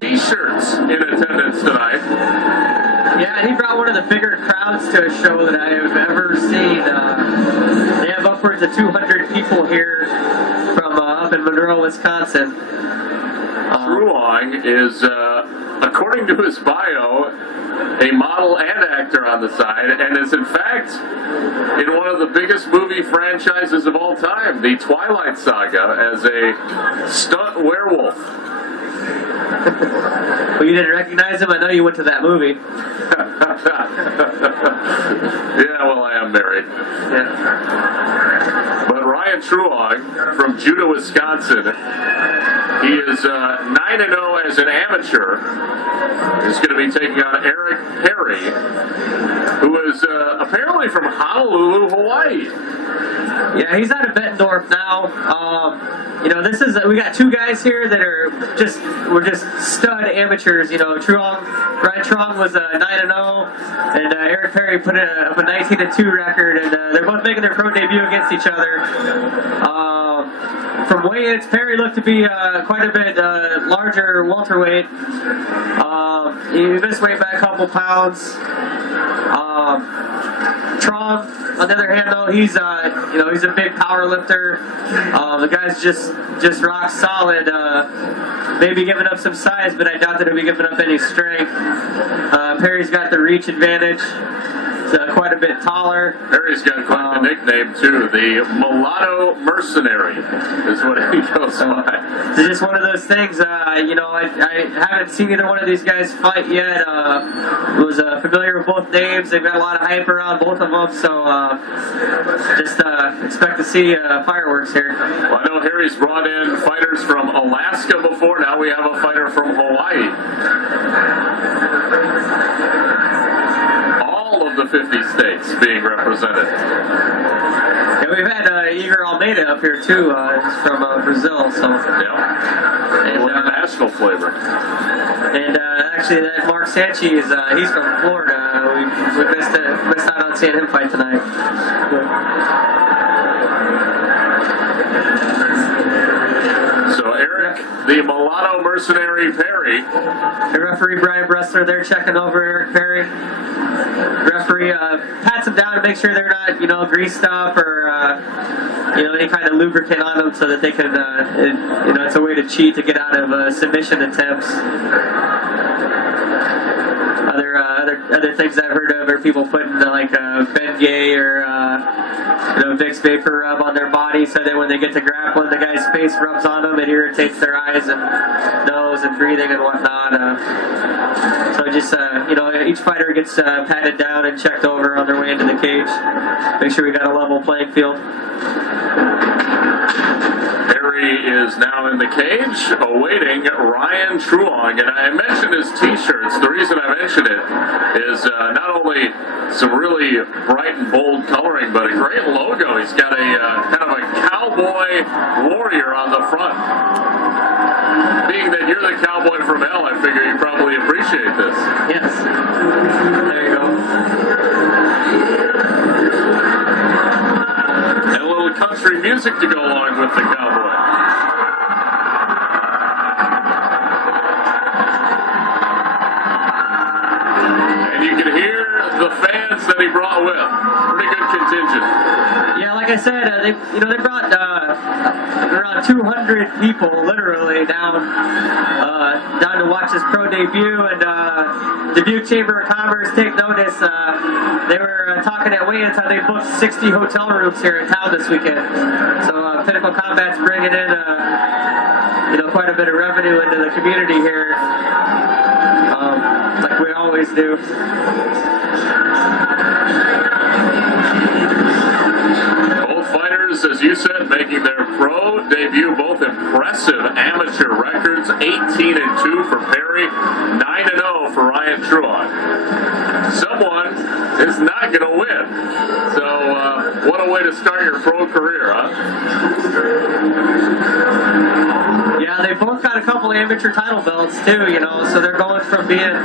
T-shirts in attendance tonight. Yeah, and he brought one of the bigger crowds to a show that I have ever seen. They have upwards of 200 people here from up in Monroe, Wisconsin. Truong is, according to his bio, a model and actor on the side, and is in fact in one of the biggest movie franchises of all time, the Twilight Saga, as a stunt werewolf. Well, you didn't recognize him? I know you went to that movie. Yeah, well, I am married. Yeah. But Ryan Truong from Judah, Wisconsin, he is 9-0 as an amateur. He's going to be taking on Eric Perry, who is apparently from Honolulu, Hawaii. Yeah, he's out of Bettendorf now. This is we got two guys here that we're just stud amateurs. Ryan Truong was 9-0, and Eric Perry put up a 19-2 record, and they're both making their pro debut against each other. From weigh-ins, Perry looked to be quite a bit larger welterweight. He missed weight by a couple pounds. Truong, on the other hand, though, he's a big power lifter. The guy's just rock solid. Maybe giving up some size, but I doubt that he'll be giving up any strength. Perry's got the reach advantage. He's quite a bit taller. Perry's got quite the nickname too. The Mulatto Mercenary is what he goes by. It's just one of those things. I haven't seen either one of these guys fight yet. Was familiar with both names. They've got a lot of hype around both of them. So just expect to see fireworks here. Well, I know Harry's brought in fighters from Alaska before. Now we have a fighter from Hawaii. All of the 50 states being represented. Yeah, we've had Igor Almeida up here too. He's from Brazil, so yeah, and international flavor. And actually, that Mark Sanchez, he's from Florida. We missed out on seeing him fight tonight. So Eric, the Mulatto Mercenary Perry. The referee Brian Bressler, they're checking over Eric Perry. The referee pats them down to make sure they're not, greased up or, any kind of lubricant on them so that they can, it's a way to cheat to get out of submission attempts. Other things I've heard of are people putting like Bengay or Vicks Vapor Rub on their body so that when they get to grappling, the guy's face rubs on them. It irritates their eyes and nose and breathing and whatnot. So just each fighter gets patted down and checked over on their way into the cage. Make sure we got a level playing field. Perry is now in the cage, awaiting Ryan Truong. And I mentioned his T-shirts. The reason I mention it is not only some really bright and bold coloring, but a great logo. He's got a kind of a cowboy warrior on the front. Being that you're the cowboy from hell, I figure you probably appreciate this. Yes. There you go. And a little country music to go along with the cowboy. And you can hear the fans that he brought with. Pretty good contingent. Yeah, like I said, they brought around 200 people literally down to watch his pro debut, and Dubuque Chamber of Commerce, take notice. They were talking at weigh-ins how they booked 60 hotel rooms here in town this weekend. So Pinnacle Combat's bringing in quite a bit of revenue into the community here, like we always do. As you said, making their pro debut, both impressive amateur records, 18-2 for Perry, 9-0 for Ryan Truong. Someone is not going to win. So, what a way to start your pro career, huh? Yeah, they both got a couple amateur title belts too, so they're going from being,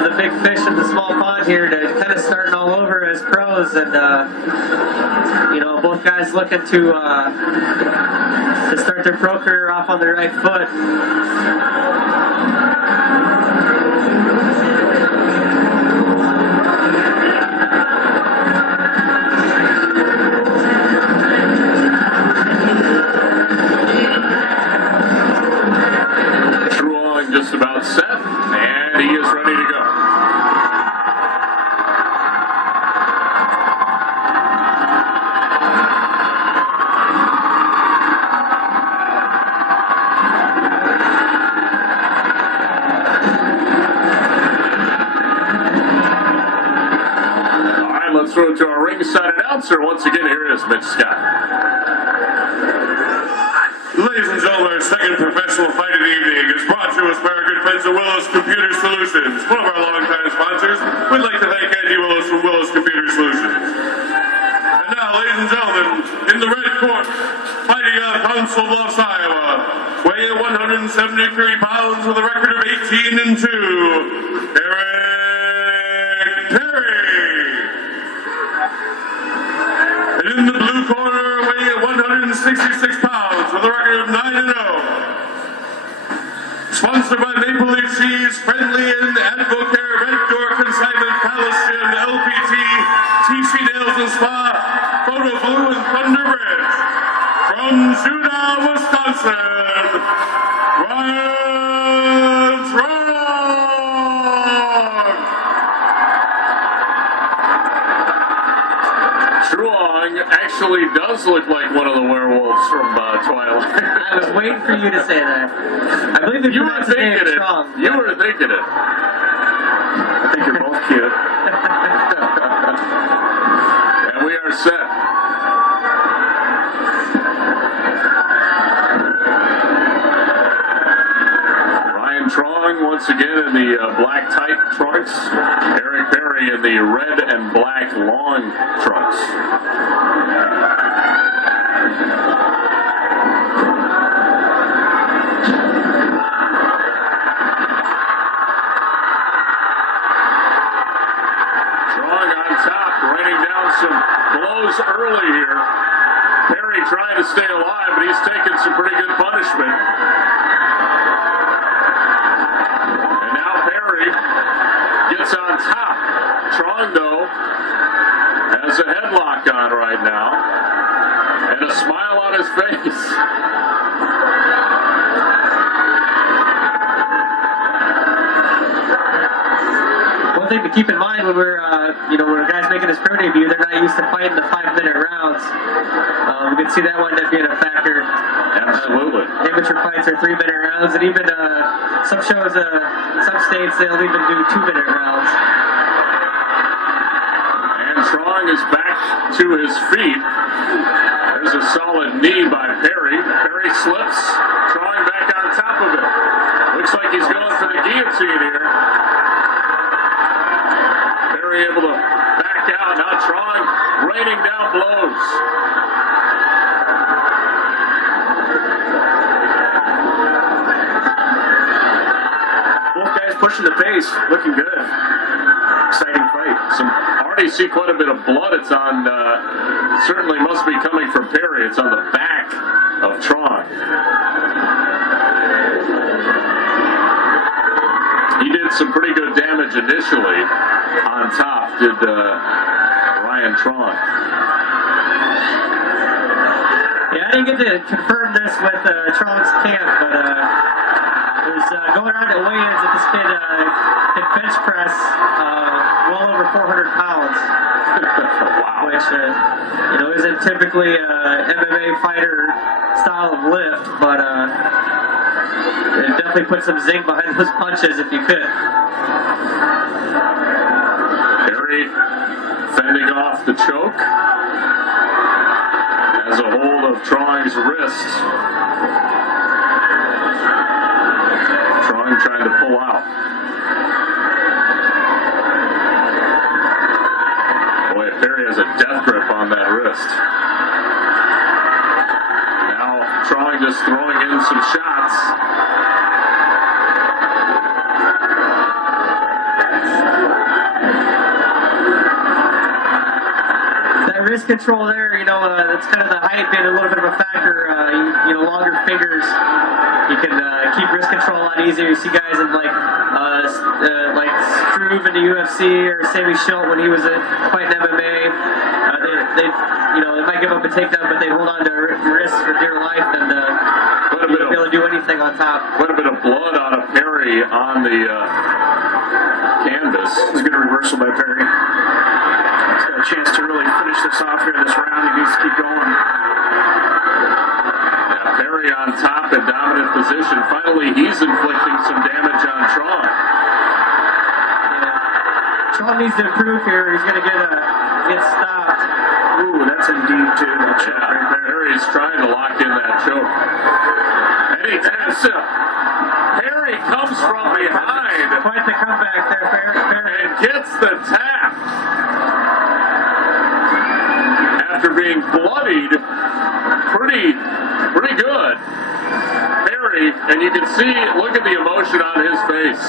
the big fish in the small pond here to kind of starting all over as pros, and both guys looking to start their pro career off on the right foot. announcer once again. Here is Mitch Scott. Ladies and gentlemen, our second professional fight of the evening is brought to us by our good friends at Willis Computer Solutions, one of our longtime sponsors. We'd like to thank Andy Willis from Willis Computer Solutions. And now, ladies and gentlemen, in the red court, fighting out of Council Bluffs, Iowa, weighing 173 pounds with a record of 18-2, Eric Perry. And in the blue corner, weighing 166 pounds with a record of 9-0. Sponsored by Maple Leaf Cheese, Friendly and Advocare, Red Door Consignment, Palace Gym, LPT, TC Nails and Spa, Photo Blue and Thunder Bridge. From Juneau, Wisconsin, Ryan Truong. Truong actually does look like one of the werewolves from Twilight. I was waiting for you to say that. I believe if You were thinking it. Truong. You were thinking it. I think you're both cute. And we are set. Ryan Truong once again in the black tight trunks. Eric Perry in the red and black long trunks. Blows early here. Perry trying to stay alive, but he's taking some pretty good punishment. And now Perry gets on top. Truong, though, has a headlock on right now and a smile on his face. One thing to keep in mind when we're, when guys making his pro debut, they're not used to fighting the 5-minute rounds. We can see that one up being a factor. Absolutely. Amateur fights are 3-minute rounds, and even some shows, some states, they'll even do 2-minute rounds. And Truong is back to his feet. There's a solid knee by Perry. Perry slips. Truong back on top of it. Looks like he's going for the guillotine here. Perry able to back out. Now Truong raining down blows. Both guys pushing the pace, looking good. Exciting fight. Already see quite a bit of blood. It's on, certainly must be coming from Perry. It's on the back of Truong. He did some pretty good damage initially on top, did Ryan Truong. Yeah, I didn't get to confirm this with Truong's camp, but it was going around at weigh-ins that this kid can bench press well over 400 pounds. Wow. Which, isn't typically MMA fighter style of lift, but it definitely put some zing behind those punches if you could. Perry fending off the choke. Has a hold of Truong's wrist. Truong trying to pull out. Boy, Perry has a death grip on that wrist. Now Truong just throwing in some shots. Wrist control there, that's kind of the height being a little bit of a factor. Longer fingers, you can keep wrist control a lot easier. You see guys in like Struve in the UFC or Sammy Schultz when he was fighting MMA. They might give up a takedown, but they hold on to wrists for dear life and be able to do anything on top. Quite a bit of blood out of Perry on the canvas. It was a good reversal by Perry. He's got a chance to really finish this off here this round. He needs to keep going. Yeah, Perry on top in dominant position. Finally, he's inflicting some damage on Truong. Yeah. Truong needs to improve here. He's going to get stopped. Ooh. that's in deep too. That choke right there. Perry's trying to lock in that choke. And he taps him. Perry comes from behind. Quite the comeback there, Perry. And gets the tap. After being bloodied pretty good. Perry, and you can see, look at the emotion on his face.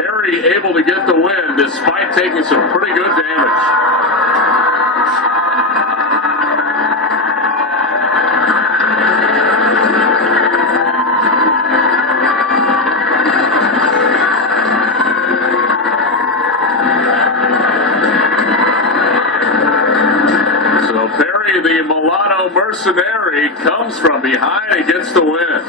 Perry able to get the win despite taking some pretty good damage. Perry, the mulatto mercenary, comes from behind and gets the win.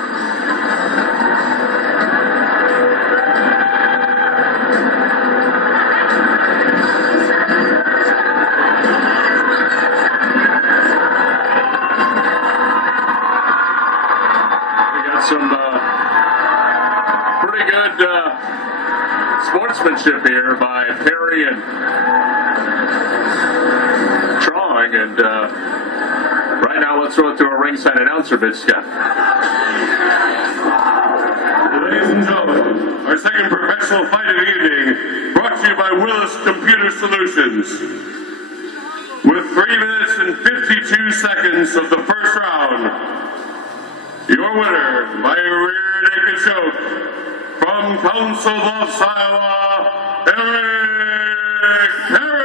We got some pretty good sportsmanship here by Perry and Truong, and right now let's throw it to our ringside announcer, Big Scott. Ladies and gentlemen, our second professional fight of the evening, brought to you by Willis Computer Solutions. With 3 minutes and 52 seconds of the first round, your winner by a rear naked choke from Council Bluffs, Iowa, Eric Perry.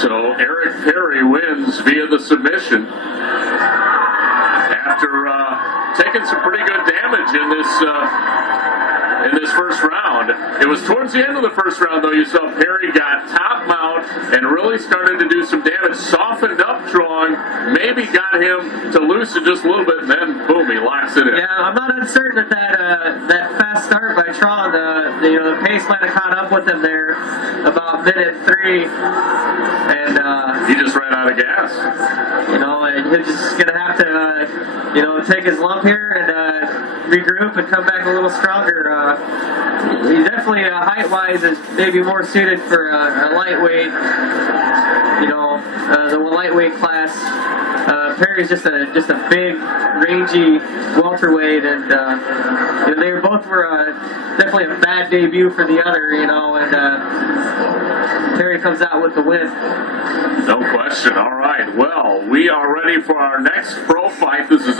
So Eric Perry wins via the submission after taking some pretty good damage in this first round. It was towards the end of the first round, though, you saw Perry got top mount and really started to do some damage, softened up Truong, maybe got him to loosen just a little bit, and then boom, he locks it in. Yeah, I'm not uncertain that fast start by Truong, the pace might have caught up with him there about minute 3, and he just ran out of gas. And he's just gonna have to take his lump here and regroup and come back a little stronger. He definitely height-wise is maybe more suited for a lightweight, the lightweight class. Perry's just a big, rangy welterweight, and they both were definitely a bad debut for the other, and Perry comes out with the win. No question. All right. Well, we are ready for our next pro fight. This is